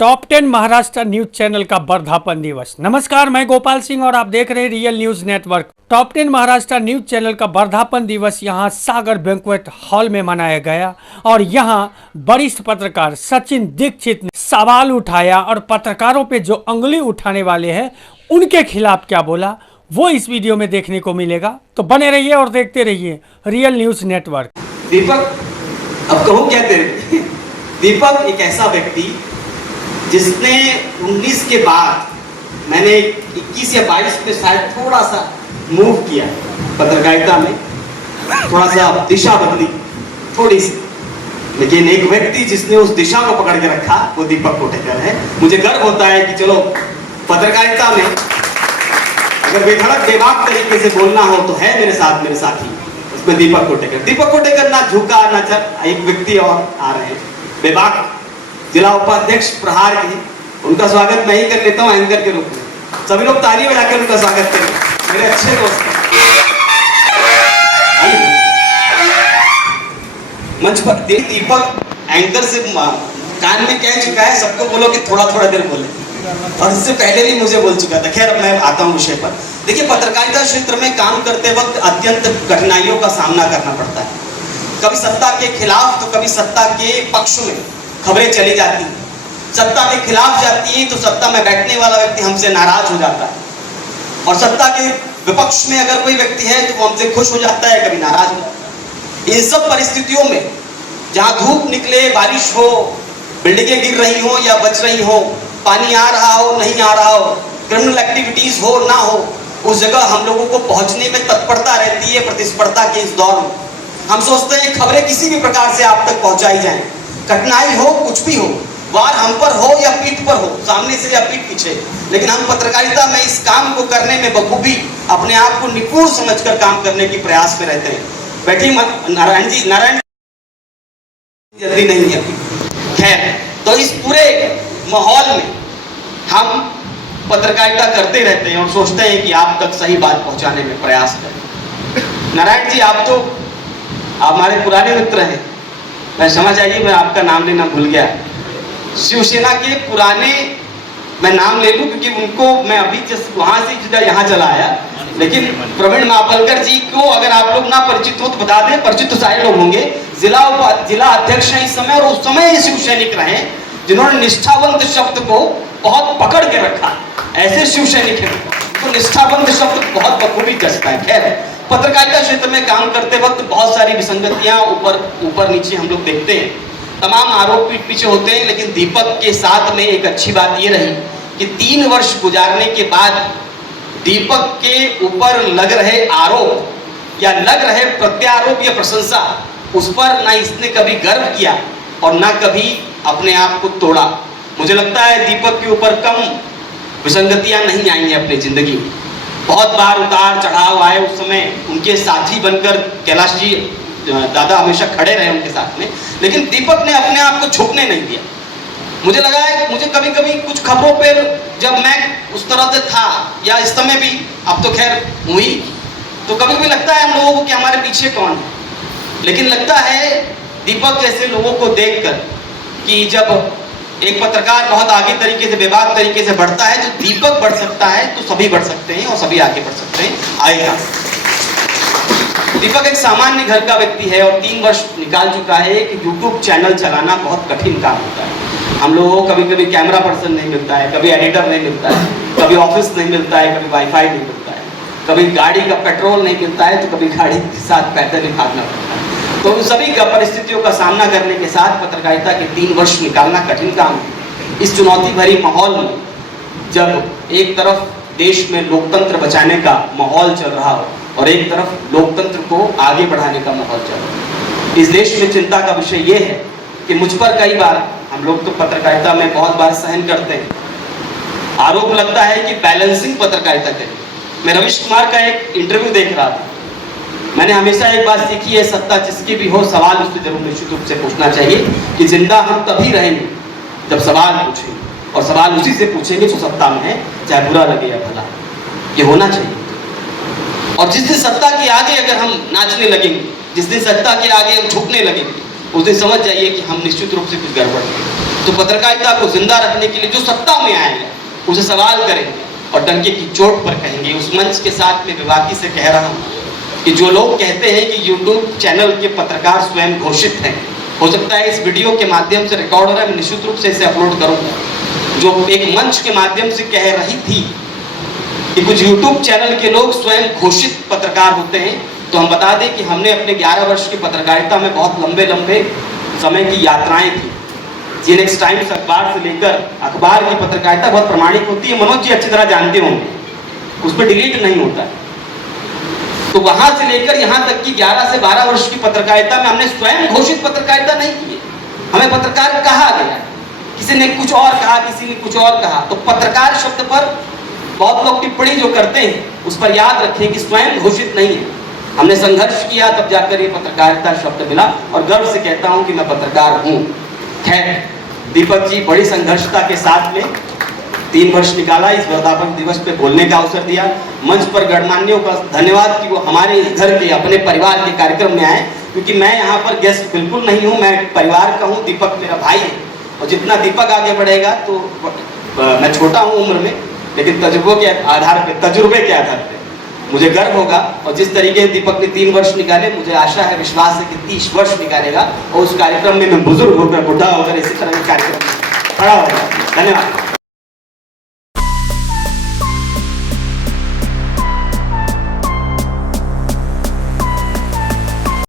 Top 10 Maharashtra news channel का वर्धापन दिवस। नमस्कार, मैं गोपाल सिंह और आप देख रहे हैं real news network. Top 10 Maharashtra news channel का वर्धापन दिवस यहां सागर बैंक्वेट हॉल में मनाया गया और यहां वरिष्ठ पत्रकार सचिन दीक्षित ने सवाल उठाया और पत्रकारों पे जो उंगली उठाने वाले हैं उनके खिलाफ क्या बोला वो इस वीडियो में देखने को मिलेगा। तो बने रहिए और देखते रहिए रियल न्यूज नेटवर्क। दीपक, अब कहूँ क्या तेरे दीपक एक ऐसा व्यक्ति जिसने 19 के बाद मैंने 21 या 22 में शायद थोड़ा सा मूव किया पत्रकारिता में, थोड़ा सा दिशा बदली थोड़ी सी, लेकिन एक व्यक्ति जिसने उस दिशा को पकड़ के रखा वो दीपक कोटेकर है। मुझे गर्व होता है कि चलो पत्रकारिता में अगर बेधड़क बेबाक तरीके से बोलना हो तो है मेरे साथ मेरे साथी, उसमें दीपक कोटेकर ना झुका ना चल। एक व्यक्ति और आ रहे हैं बेबाक, जिला उपाध्यक्ष प्रहार के, उनका स्वागत मैं ही कर लेता हूँ एंकर के रूप में। सभी लोग ताली बजाकर उनका स्वागत करें, मेरे अच्छे दोस्त मंच पर। दीपक एंकर से कान में कह चुका है सबको बोलो कि थोड़ा थोड़ा देर बोले, और इससे पहले भी मुझे बोल चुका था। खैर, अब मैं आता हूँ विषय पर। देखिए, पत्रकारिता क्षेत्र में काम करते वक्त अत्यंत कठिनाइयों का सामना करना पड़ता है। कभी सत्ता के खिलाफ तो कभी सत्ता के पक्ष में खबरें चली जाती हैं। सत्ता के खिलाफ जाती है तो सत्ता में बैठने वाला व्यक्ति हमसे नाराज हो जाता है, और सत्ता के विपक्ष में अगर कोई व्यक्ति है तो वो हमसे खुश हो जाता है, कभी नाराज हो जाता है। इन सब परिस्थितियों में जहां धूप निकले, बारिश हो, बिल्डिंगें गिर रही हो या बच रही हो, पानी आ रहा हो नहीं आ रहा हो, क्रिमिनल एक्टिविटीज हो ना हो, उस जगह हम लोगों को पहुंचने में तत्परता रहती है। प्रतिस्पर्धा के इस दौर में हम सोचते हैं खबरें किसी भी प्रकार से आप तक पहुंचाई जाएं, कठिनाई हो, कुछ भी हो, वार हम पर हो या पीठ पर हो, सामने से या पीठ पीछे, लेकिन हम पत्रकारिता में इस काम को करने में बखूबी अपने आप को निपुण समझकर काम करने की प्रयास में रहते हैं। बैठी नारायण जल्दी नहीं है अभी। खैर, तो इस पूरे माहौल में हम पत्रकारिता करते रहते हैं और सोचते हैं कि आप तक सही बात पहुंचाने में प्रयास करें। नारायण जी, आप तो हमारे पुराने मित्र हैं, मैं समझ आइए मैं आपका नाम लेना भूल गया। शिवसेना के पुराने, मैं नाम ले लूं क्योंकि उनको मैं अभी जस्ट वहां से सीधा यहाँ चला आया, लेकिन प्रवीण महापलकर जी को अगर आप लोग ना परिचित हो तो बता दें, परिचित तो सारे लोग होंगे। जिला अध्यक्ष हैं इस समय, और उस समय शिवसैनिक रहे जिन्होंने निष्ठावंत शब्द को बहुत पकड़ के रखा। ऐसे शिवसैनिक हैं तो निष्ठावंत शब्द बहुत बखूबी कसता है। खैर, पत्रकारिता क्षेत्र में काम करते वक्त बहुत सारी विसंगतियां ऊपर नीचे हम लोग देखते हैं, तमाम आरोप पीठ पीछे होते हैं, लेकिन दीपक के साथ में एक अच्छी बात यह रही कि 3 वर्ष गुजारने के बाद दीपक के ऊपर लग रहे आरोप या लग रहे प्रत्यारोप या प्रशंसा, उस पर ना इसने कभी गर्व किया और ना कभी अपने आप को तोड़ा। मुझे लगता है दीपक के ऊपर कम विसंगतियां नहीं आई हैं अपनी जिंदगी में। बहुत बार उतार चढ़ाव आए, उस समय उनके साथी बनकर कैलाश जी दादा हमेशा खड़े रहे उनके साथ में, लेकिन दीपक ने अपने आप को झुकने नहीं दिया। मुझे लगा है, मुझे कभी कभी कुछ खबरों पर जब मैं उस तरह से था या इस समय भी, अब तो खैर हुई, तो कभी कभी लगता है हम लोगों को कि हमारे पीछे कौन है, लेकिन लगता है दीपक जैसे लोगों को देखकर कि जब एक पत्रकार बहुत आगे तरीके से, बेबाक तरीके से बढ़ता है, तो दीपक बढ़ सकता है तो सभी बढ़ सकते हैं और सभी आगे बढ़ सकते हैं। आएगा। दीपक एक सामान्य घर का व्यक्ति है और 3 वर्ष निकाल चुका है कि यूट्यूब चैनल चलाना बहुत कठिन काम होता है। हम लोगों को कभी कभी कैमरा पर्सन नहीं मिलता है, कभी एडिटर नहीं मिलता है, कभी ऑफिस नहीं मिलता है, कभी वाईफाई नहीं मिलता है, कभी गाड़ी का पेट्रोल नहीं मिलता है, तो कभी गाड़ी के साथ पैदल ही भागना पड़ता है। तो उन सभी परिस्थितियों का सामना करने के साथ पत्रकारिता के 3 वर्ष निकालना कठिन काम है। इस चुनौती भरी माहौल में जब एक तरफ देश में लोकतंत्र बचाने का माहौल चल रहा हो और एक तरफ लोकतंत्र को आगे बढ़ाने का माहौल चल रहा है, इस देश में चिंता का विषय ये है कि मुझ पर कई बार, हम लोग तो पत्रकारिता में बहुत बार सहन करते हैं, आरोप लगता है कि बैलेंसिंग पत्रकारिता करें। मैं रविश कुमार का एक इंटरव्यू देख रहा था। मैंने हमेशा एक बात सीखी है, सत्ता जिसकी भी हो, सवाल उससे जरूर निश्चित रूप से पूछना चाहिए कि जिंदा हम तभी रहेंगे जब सवाल पूछेंगे, और सवाल उसी से पूछेंगे जो सत्ता में है, चाहे बुरा लगे या भला, ये होना चाहिए। और जिस दिन सत्ता के आगे अगर हम नाचने लगेंगे, जिस दिन सत्ता के आगे हम झुकने लगेंगे, उस दिन समझ जाइए कि हम निश्चित रूप से कुछ गड़बड़ है। तो पत्रकारिता को जिंदा रखने के लिए जो सत्ता में आएगा उसे सवाल करेंगे और डंके की चोट पर कहेंगे। उस मंच के साथ में विवाकी से कह रहा हूँ कि जो लोग कहते हैं कि यूट्यूब चैनल के पत्रकार स्वयं घोषित हैं, हो सकता है इस वीडियो के माध्यम से रिकॉर्ड हो रहा है, मैं निश्चित रूप से इसे अपलोड करूँगा। जो एक मंच के माध्यम से कह रही थी कि कुछ यूट्यूब चैनल के लोग स्वयं घोषित पत्रकार होते हैं, तो हम बता दें कि हमने अपने 11 वर्ष की पत्रकारिता में बहुत लंबे लंबे समय की यात्राएं थी। जीनेक्स टाइम्स अखबार से लेकर अखबार की पत्रकारिता बहुत प्रमाणिक होती है, मनोज जी अच्छी तरह जानते होंगे, उस पर डिलीट नहीं होता है। तो वहां से लेकर यहां तक की 11 से 12 वर्ष की पत्रकारिता में हमने स्वयं घोषित पत्रकारिता नहीं की है। हमें पत्रकार कहा गया, किसी ने कुछ और कहा, किसी ने कुछ और कहा। तो पत्रकार शब्द पर बहुत लोग टिप्पणी जो करते हैं उस पर याद रखें कि स्वयं घोषित नहीं है। हमने संघर्ष किया तब जाकर ये पत्रकारिता शब्द मिला और गर्व से कहता हूं कि मैं पत्रकार हूं। खैर, दीपक जी बड़ी संघर्षता के साथ में 3 वर्ष निकाला, इस वर्धापन दिवस पे बोलने का अवसर दिया। मंच पर गणमान्यों का धन्यवाद कि वो हमारे घर के अपने परिवार के कार्यक्रम में आए, क्योंकि मैं यहाँ पर गेस्ट बिल्कुल नहीं हूँ, मैं परिवार का हूँ। दीपक मेरा भाई है और जितना दीपक आगे बढ़ेगा तो मैं छोटा हूँ उम्र में, लेकिन तजुर्बों के आधार पे मुझे गर्व होगा। और जिस तरीके से दीपक ने 3 वर्ष निकाले, मुझे आशा है, विश्वास है कि 30 वर्ष निकालेगा और उस कार्यक्रम में मैं बुजुर्ग होकर, बुढ़ा होकर इसी तरह के कार्यक्रम में खड़ा होगा। धन्यवाद।